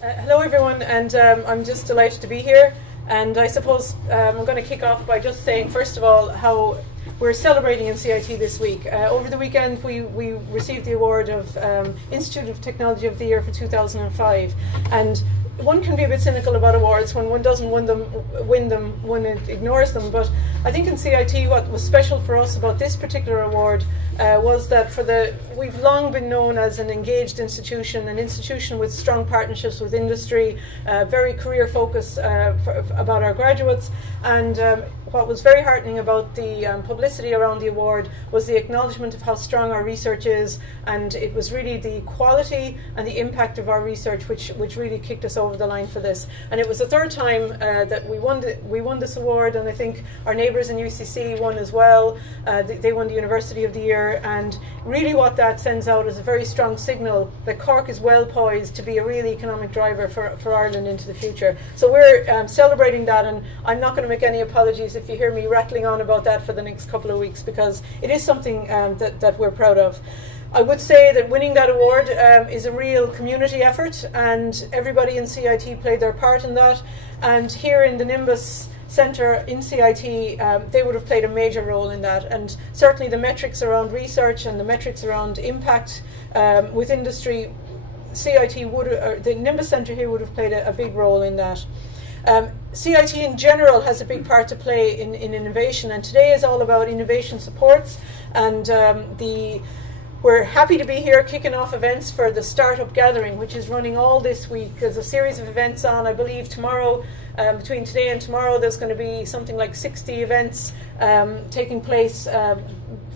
Hello everyone, and I'm just delighted to be here. And I suppose I'm going to kick off by just saying, first of all, how we're celebrating in CIT this week. Over the weekend we received the award of Institute of Technology of the Year for 2005. And one can be a bit cynical about awards when one doesn't win them, when it ignores them. But I think in CIT what was special for us about this particular award was that we've long been known as an engaged institution, an institution with strong partnerships with industry, very career focused about our graduates. And what was very heartening about the publicity around the award was the acknowledgement of how strong our research is, and it was really the quality and the impact of our research which really kicked us over the line for this. And it was the third time that we won this award, and I think our neighbours in UCC won as well. They won the University of the Year, and really what that sends out is a very strong signal that Cork is well poised to be a real economic driver for Ireland into the future. So we're celebrating that, and I'm not going to make any apologies if you hear me rattling on about that for the next couple of weeks, because it is something that we're proud of. I would say that winning that award is a real community effort, and everybody in CIT played their part in that. And here in the Nimbus Centre in CIT, they would have played a major role in that. And certainly the metrics around research and the metrics around impact with industry, the Nimbus Centre here would have played a big role in that. CIT in general has a big part to play in innovation, and today is all about innovation supports. And we're happy to be here kicking off events for the Startup Gathering, which is running all this week. There's a series of events on, I believe tomorrow, between today and tomorrow, there's going to be something like 60 events taking place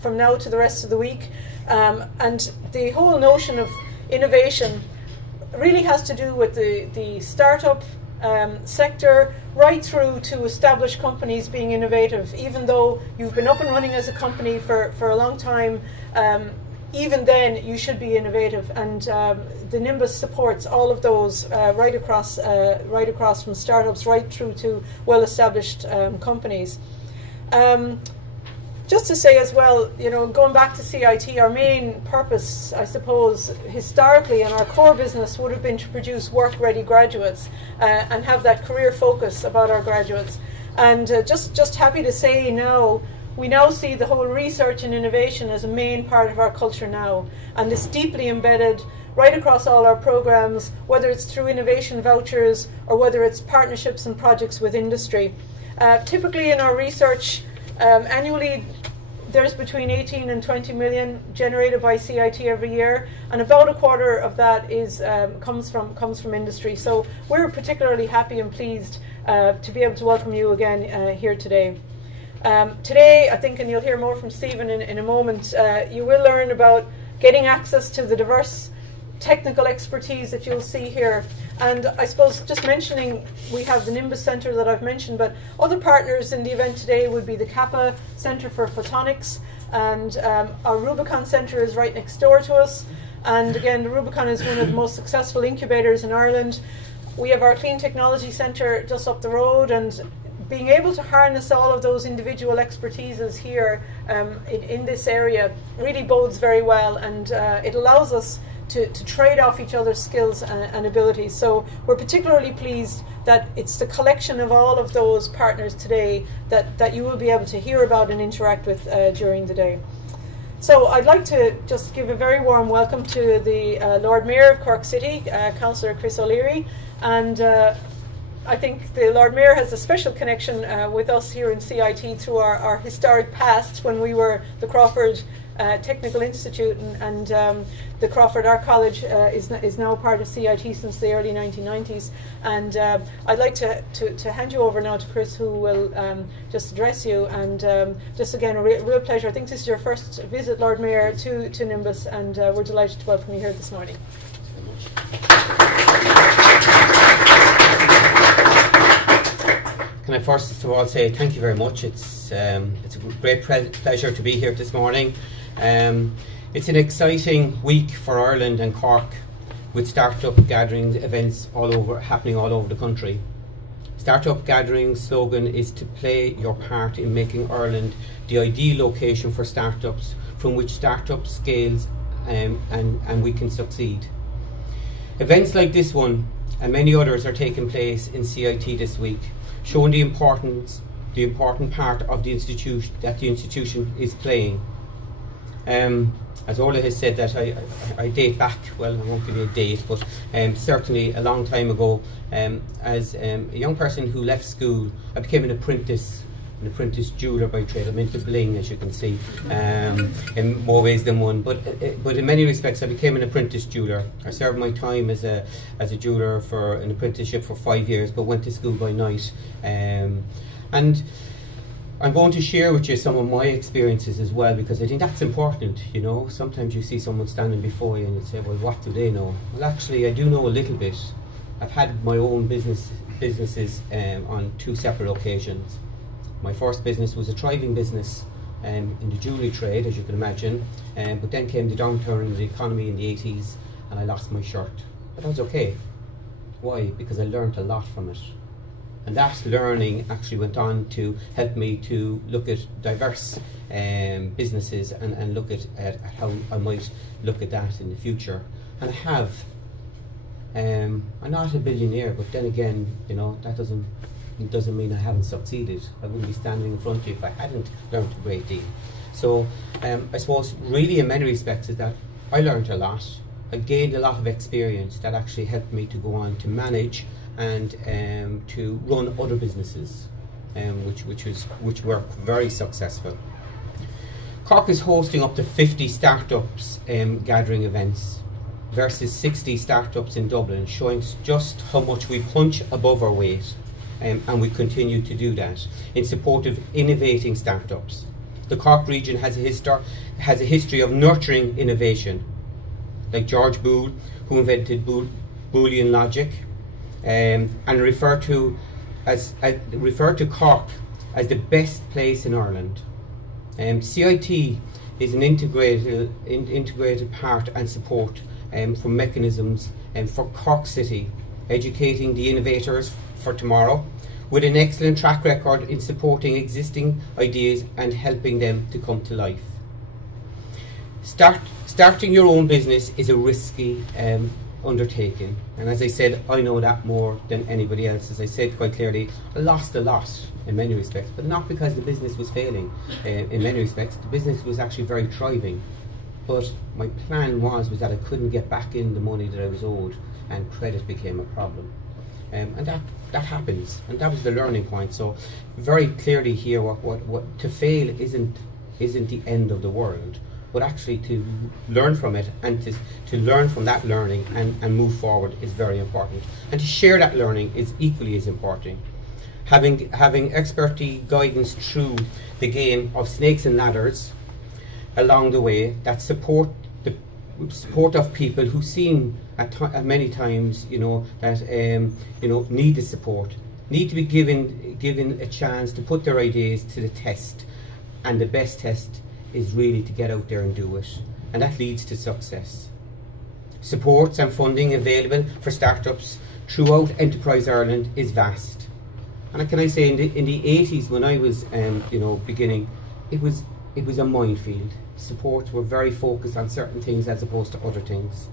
from now to the rest of the week. And the whole notion of innovation really has to do with the startup sector right through to established companies being innovative. Even though you've been up and running as a company for a long time, even then you should be innovative, and the Nimbus supports all of those right across from startups right through to well-established companies. Just to say as well, going back to CIT, our main purpose, I suppose, historically, and our core business would have been to produce work-ready graduates and have that career focus about our graduates. And just happy to say now, we now see the whole research and innovation as a main part of our culture now, and it's deeply embedded right across all our programs, whether it's through innovation vouchers or whether it's partnerships and projects with industry. Typically in our research, annually there's between 18 and 20 million generated by CIT every year, and about a quarter of that comes from industry. So we're particularly happy and pleased to be able to welcome you again here today. Today, I think, and you'll hear more from Stephen in a moment, you will learn about getting access to the diverse technical expertise that you'll see here. And I suppose just mentioning, we have the Nimbus Centre that I've mentioned, but other partners in the event today would be the Kappa Centre for Photonics, and our Rubicon Centre is right next door to us. And again, the Rubicon is one of the most successful incubators in Ireland. We have our Clean Technology Centre just up the road, and being able to harness all of those individual expertises here in this area really bodes very well, and it allows us to trade off each other's skills and abilities. So we're particularly pleased that it's the collection of all of those partners today that you will be able to hear about and interact with during the day. So I'd like to just give a very warm welcome to the Lord Mayor of Cork City, Councillor Chris O'Leary, and I think the Lord Mayor has a special connection with us here in CIT through our historic past when we were the Crawford Technical Institute, and the Crawford Art College is now part of CIT since the early 1990s. And I'd like to hand you over now to Chris, who will just address you. And just again, a real pleasure. I think this is your first visit, Lord Mayor, to Nimbus, and we're delighted to welcome you here this morning. Can I first of all say thank you very much. It's a great pleasure to be here this morning. It's an exciting week for Ireland and Cork, with startup gatherings events happening all over the country. Startup Gathering slogan is to play your part in making Ireland the ideal location for startups, from which startup scales and we can succeed. Events like this one and many others are taking place in CIT this week, showing the important part of the institution that the institution is playing. As Orla has said, that I date back, well, I won't give you a date, but certainly a long time ago, as a young person who left school, I became an apprentice jeweller by trade. I'm into bling, as you can see, in more ways than one. But in many respects, I became an apprentice jeweller. I served my time as a jeweller for an apprenticeship for 5 years, but went to school by night. And I'm going to share with you some of my experiences as well, because I think that's important. You know, sometimes you see someone standing before you and you say, well, what do they know? Well, actually, I do know a little bit. I've had my own businesses on 2 separate occasions. My first business was a thriving business in the jewellery trade, as you can imagine, but then came the downturn in the economy in the 80s, and I lost my shirt. But that was okay. Why? Because I learned a lot from it. And that learning actually went on to help me to look at diverse businesses and look at how I might look at that in the future. And I have. I'm not a billionaire, but then again, you know, that doesn't mean I haven't succeeded. I wouldn't be standing in front of you if I hadn't learned a great deal. So I suppose really in many respects is that I learned a lot. I gained a lot of experience that actually helped me to go on to manage and to run other businesses, which were very successful. Cork is hosting up to 50 startups gathering events versus 60 startups in Dublin, showing just how much we punch above our weight, and we continue to do that in support of innovating startups. The Cork region has a history of nurturing innovation, like George Boole, who invented Boolean logic, and refer to Cork as the best place in Ireland. CIT is an integrated part and support for mechanisms for Cork City, educating the innovators for tomorrow, with an excellent track record in supporting existing ideas and helping them to come to life. Starting your own business is a risky undertaking, and as I said, I know that more than anybody else. As I said quite clearly, I lost a lot in many respects, but not because the business was failing. In many respects, the business was actually very thriving, but my plan was that I couldn't get back in the money that I was owed, and credit became a problem. And that happens, and that was the learning point. So very clearly here, what to fail isn't the end of the world, but actually to learn from it, and to learn from that learning and move forward is very important. And to share that learning is equally as important. Having expertise guidance through the game of snakes and ladders along the way that support of people who seem at many times, that need the support, need to be given a chance to put their ideas to the test, and the best test is really to get out there and do it, and that leads to success. Supports and funding available for startups throughout Enterprise Ireland is vast, and can I say in the 80s when I was beginning, it was a minefield. Supports were very focused on certain things as opposed to other things,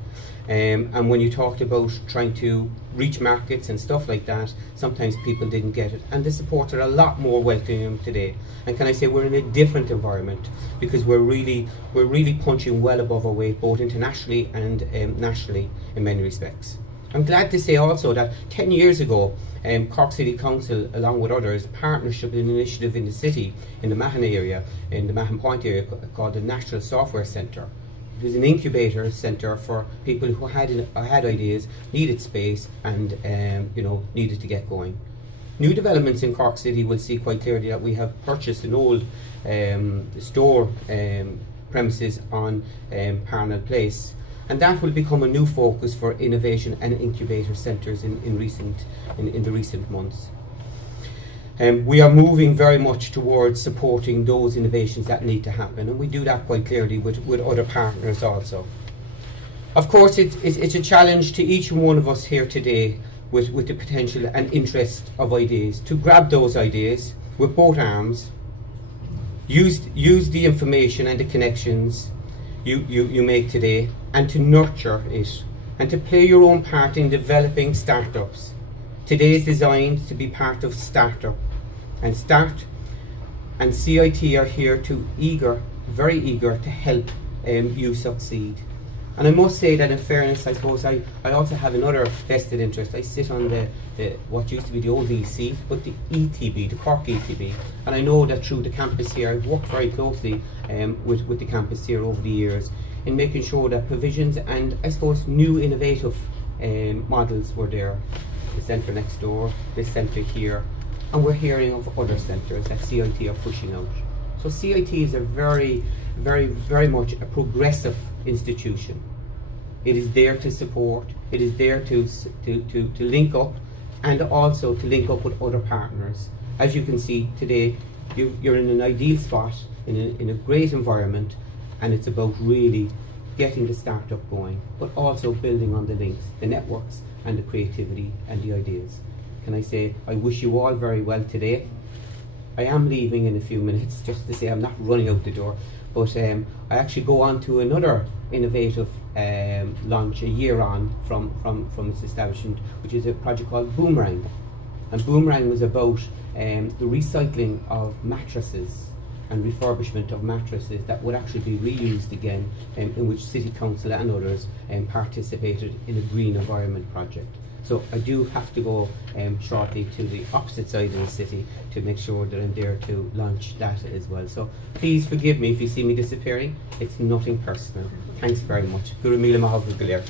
and when you talked about trying to reach markets and stuff like that, sometimes people didn't get it, and the supports are a lot more welcoming today. And can I say we're in a different environment, because we're really punching well above our weight, both internationally and nationally in many respects. I'm glad to say also that 10 years ago, Cork City Council, along with others, partnership an initiative in the city, in the Mahon area, in the Mahon Point area, called the National Software Centre. It was an incubator centre for people who had ideas, needed space, and needed to get going. New developments in Cork City will see quite clearly that we have purchased an old store premises on Parnell Place, and that will become a new focus for innovation and incubator centres in the recent months. We are moving very much towards supporting those innovations that need to happen, and we do that quite clearly with other partners also. Of course, it's a challenge to each one of us here today with the potential and interest of ideas, to grab those ideas with both arms, use the information and the connections you make today, and to nurture it and to play your own part in developing startups. Today is designed to be part of Startup, and CIT are here to very eager to help you succeed. And I must say that in fairness, I suppose I also have another vested interest. I sit on the what used to be the old VC, but the ETB, the Cork ETB. And I know that through the campus here, I've worked very closely with the campus here over the years in making sure that provisions and, I suppose, new innovative models were there. The centre next door, this centre here, and we're hearing of other centres that CIT are pushing out. So CIT is a very, very, very much a progressive institution. It is there to support, it is there to link up, and also to link up with other partners. As you can see today, you're in an ideal spot, in a great environment, and it's about really getting the startup going, but also building on the links, the networks, and the creativity and the ideas. Can I say, I wish you all very well today. I am leaving in a few minutes, just to say I'm not running out the door, but I actually go on to another innovative launch a year on from its establishment, which is a project called Boomerang. And Boomerang was about the recycling of mattresses and refurbishment of mattresses that would actually be reused again, in which City Council and others participated in a green environment project. So I do have to go shortly to the opposite side of the city to make sure that I'm there to launch that as well. So please forgive me if you see me disappearing. It's nothing personal. Thanks very much. Guru Mila Mahavur Galer.